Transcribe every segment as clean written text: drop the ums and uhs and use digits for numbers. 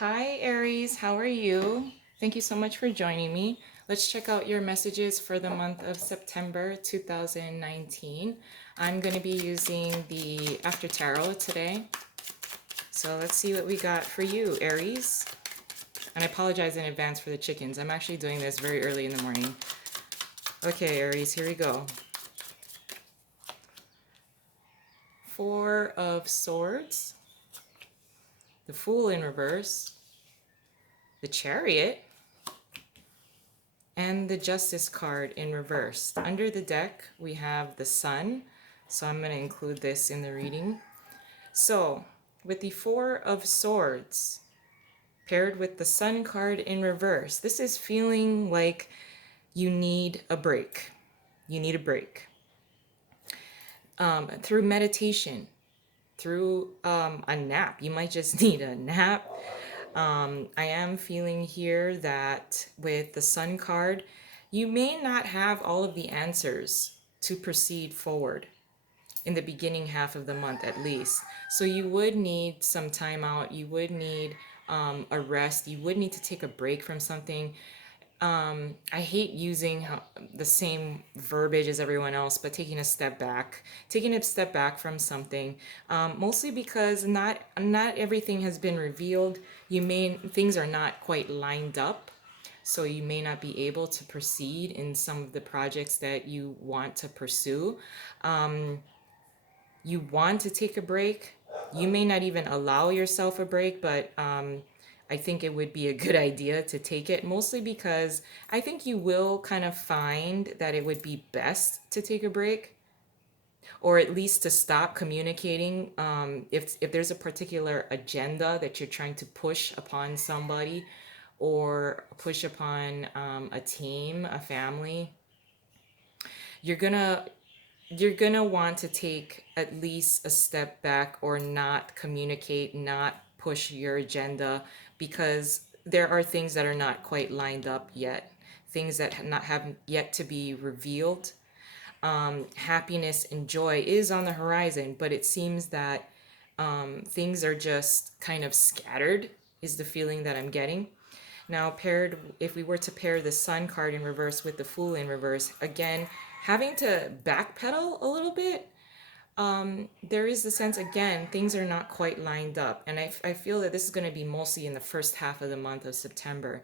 Hi, Aries. How are you? Thank you so much for joining me. Let's check out your messages for the month of September 2019. I'm going to be using the After Tarot today. So let's see what we got for you, Aries. And I apologize in advance for the chickens. I'm actually doing this very early in the morning. Okay, Aries, here we go. Four of Swords, the Fool in reverse, the Chariot, and the Justice card in reverse. Under the deck, we have the Sun. So I'm going to include this in the reading. So, with the Four of Swords paired with the Sun card in reverse, this is feeling like you need a break. You need a break. Through meditation, through a nap. You might just need a nap. I am feeling here that with the Sun card, you may not have all of the answers to proceed forward in the beginning half of the month at least. So you would need some time out. You would need a rest. You would need to take a break from something. I hate using the same verbiage as everyone else, but taking a step back from something, mostly because not everything has been revealed. Things are not quite lined up, so you may not be able to proceed in some of the projects that you want to pursue. You want to take a break. You may not even allow yourself a break, but I think it would be a good idea to take it, mostly because I think you will kind of find that it would be best to take a break, or at least to stop communicating. If there's a particular agenda that you're trying to push upon somebody or push upon a team, a family, you're gonna you're gonna want to take at least a step back or not communicate, not push your agenda, because there are things that are not quite lined up yet, things that have yet to be revealed. Happiness and joy is on the horizon, but it seems that things are just kind of scattered, is the feeling that I'm getting. Now, if we were to pair the Sun card in reverse with the Fool in reverse, again, having to backpedal a little bit, there is the sense, again, things are not quite lined up. And I feel that this is going to be mostly in the first half of the month of September.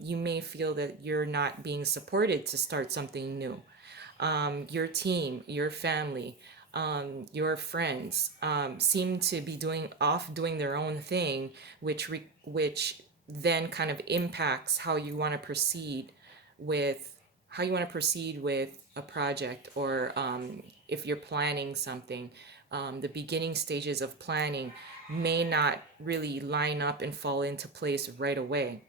You may feel that you're not being supported to start something new. Your team, your family, your friends seem to be doing their own thing, which then kind of impacts how you want to proceed with a project, or if you're planning something. The beginning stages of planning may not really line up and fall into place right away.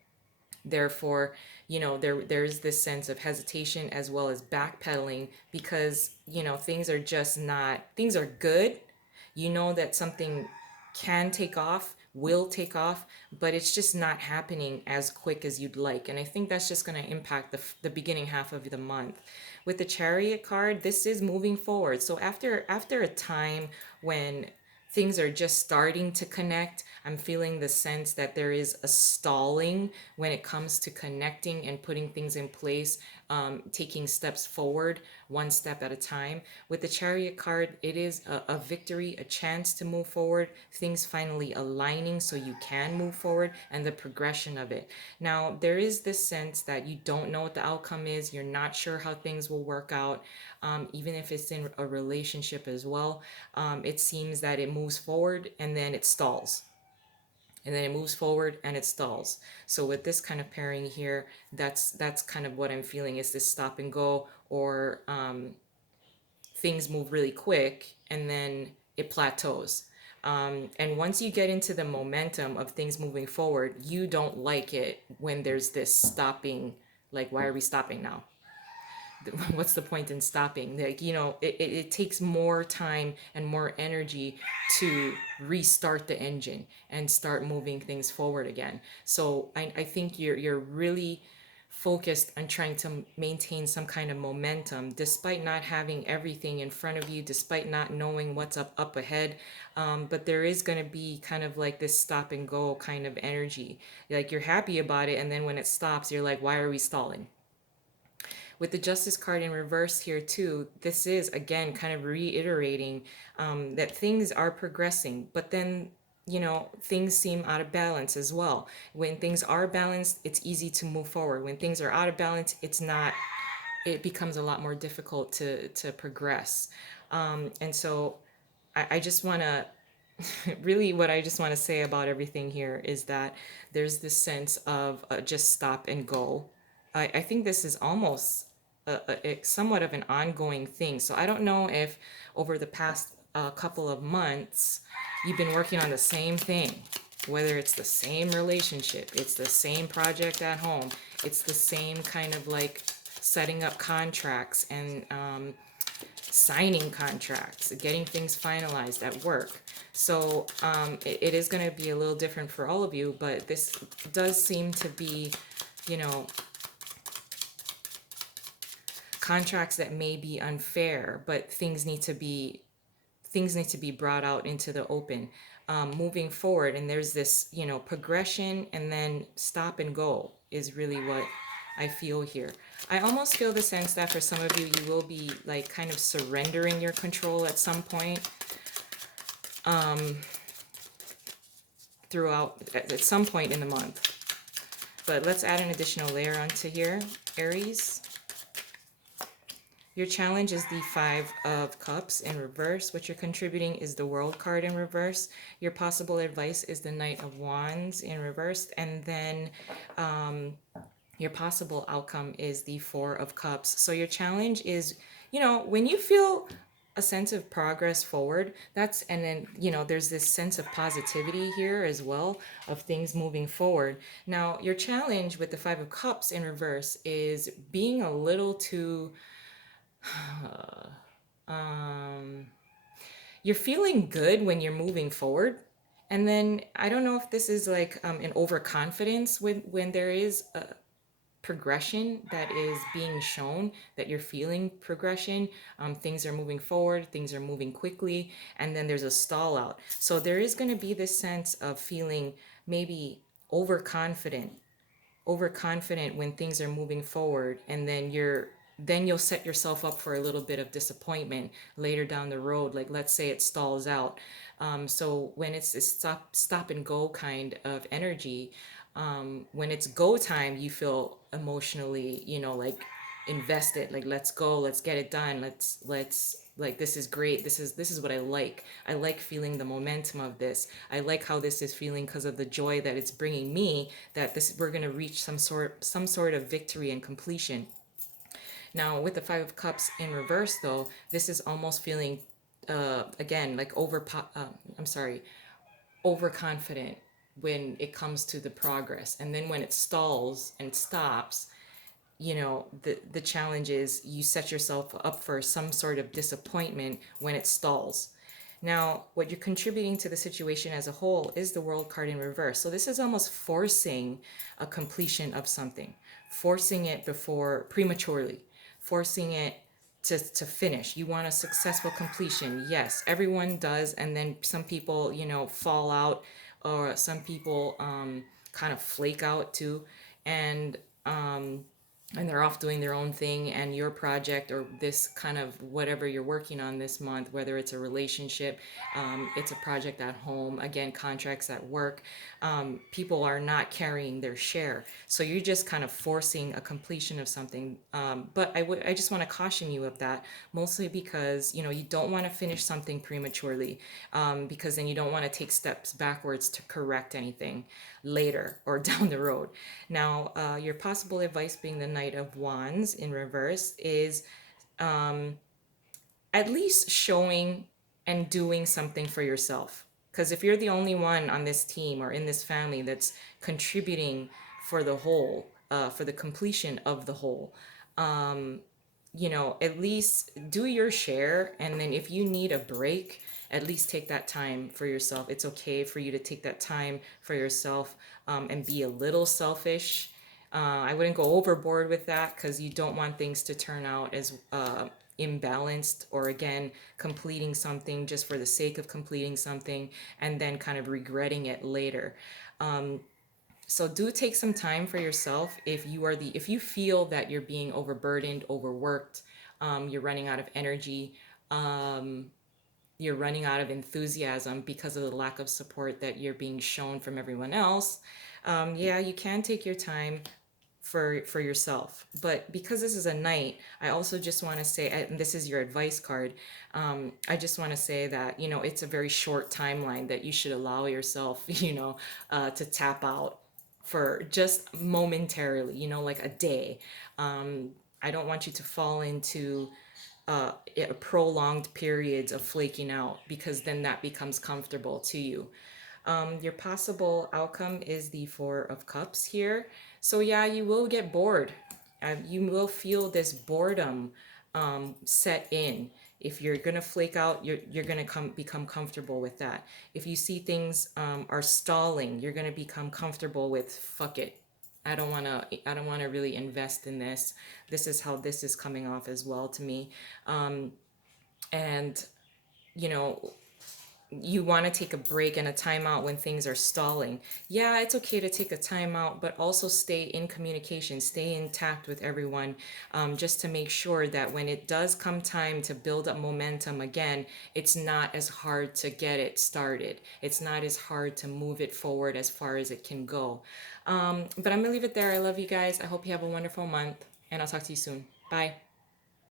Therefore, there's this sense of hesitation as well as backpedaling, because things are good. You know that something can take off, will take off, but it's just not happening as quick as you'd like. And I think that's just going to impact the beginning half of the month. With the Chariot card, this is moving forward. So after a time when things are just starting to connect, I'm feeling the sense that there is a stalling when it comes to connecting and putting things in place, taking steps forward, one step at a time. With the Chariot card, it is a victory, a chance to move forward, things finally aligning so you can move forward, and the progression of it. Now, there is this sense that you don't know what the outcome is, you're not sure how things will work out, even if it's in a relationship as well. It seems that it moves forward and then it stalls, and then it moves forward and it stalls. So with this kind of pairing here, that's kind of what I'm feeling, is this stop and go, or things move really quick and then it plateaus. And once you get into the momentum of things moving forward, you don't like it when there's this stopping. Like, why are we stopping now? What's the point in stopping? Like, it takes more time and more energy to restart the engine and start moving things forward again. So I think you're really focused on trying to maintain some kind of momentum despite not having everything in front of you, despite not knowing what's up ahead. But there is going to be kind of like this stop and go kind of energy. Like you're happy about it, and then when it stops, you're like, why are we stalling? With the Justice card in reverse here too, this is again kind of reiterating that things are progressing, but then things seem out of balance as well. When things are balanced, it's easy to move forward. When things are out of balance, it's not. It becomes a lot more difficult to progress. And so I just want to really what I just want to say about everything here is that there's this sense of just stop and go. I think this is almost somewhat of an ongoing thing. So I don't know if over the past couple of months you've been working on the same thing, whether it's the same relationship, it's the same project at home, it's the same kind of like setting up contracts and signing contracts, getting things finalized at work. So it is going to be a little different for all of you, but this does seem to be, you know, contracts that may be unfair, but things need to be brought out into the open, moving forward. And there's this, progression and then stop and go is really what I feel here. I almost feel the sense that for some of you, you will be like kind of surrendering your control at some point throughout, at some point in the month. But let's add an additional layer onto here, Aries. Your challenge is the Five of Cups in reverse. What you're contributing is the World card in reverse. Your possible advice is the Knight of Wands in reverse. And then your possible outcome is the Four of Cups. So your challenge is, when you feel a sense of progress forward, and then, there's this sense of positivity here as well of things moving forward. Now, your challenge with the Five of Cups in reverse is being a little too you're feeling good when you're moving forward, and then I don't know if this is like an overconfidence when there is a progression that is being shown, that you're feeling progression. Things are moving forward, things are moving quickly, and then there's a stall out. So there is going to be this sense of feeling maybe overconfident when things are moving forward, and then you'll set yourself up for a little bit of disappointment later down the road. Like, let's say it stalls out. So when it's a stop and go kind of energy, when it's go time, you feel emotionally, like invested. Like, let's go, let's get it done. Let's like, this is great. This is what I like feeling the momentum of this. I like how this is feeling because of the joy that it's bringing me, that this we're going to reach some sort of victory and completion. Now, with the Five of Cups in reverse, though, this is almost feeling, again, like I'm sorry, overconfident when it comes to the progress. And then when it stalls and stops, the challenge is you set yourself up for some sort of disappointment when it stalls. Now, what you're contributing to the situation as a whole is the World card in reverse. So this is almost forcing a completion of something, forcing it before prematurely, forcing it to finish. You want a successful completion. Yes, everyone does. And then some people, fall out, or some people kind of flake out too. And and they're off doing their own thing, and your project or this kind of whatever you're working on this month, whether it's a relationship, it's a project at home, again, contracts at work, people are not carrying their share, so you're just kind of forcing a completion of something. But I just want to caution you of that, mostly because you don't want to finish something prematurely, because then you don't want to take steps backwards to correct anything later or down the road. Now, your possible advice being the Knight of Wands in reverse is at least showing and doing something for yourself. Because if you're the only one on this team or in this family that's contributing for the whole, for the completion of the whole, at least do your share. And then if you need a break, at least take that time for yourself. It's okay for you to take that time for yourself, and be a little selfish, I wouldn't go overboard with that because you don't want things to turn out as imbalanced, or again completing something just for the sake of completing something and then kind of regretting it later. So do take some time for yourself if you feel that you're being overburdened, overworked, you're running out of energy, you're running out of enthusiasm because of the lack of support that you're being shown from everyone else. Yeah, you can take your time for yourself. But because this is a night, I also just want to say, and this is your advice card, I just want to say that, it's a very short timeline that you should allow yourself, to tap out for just momentarily, like a day. I don't want you to fall into prolonged periods of flaking out, because then that becomes comfortable to you. Your possible outcome is the Four of Cups here. So, yeah, you will get bored. You will feel this boredom set in. If you're gonna flake out, you're gonna become comfortable with that. If you see things are stalling, you're gonna become comfortable with fuck it. I don't wanna really invest in this. This is how this is coming off as well to me. And you know, you want to take a break and a timeout when things are stalling. Yeah, it's okay to take a timeout, but also stay in communication, stay intact with everyone, just to make sure that when it does come time to build up momentum again, it's not as hard to get it started. It's not as hard to move it forward as far as it can go. But I'm going to leave it there. I love you guys. I hope you have a wonderful month, and I'll talk to you soon. Bye.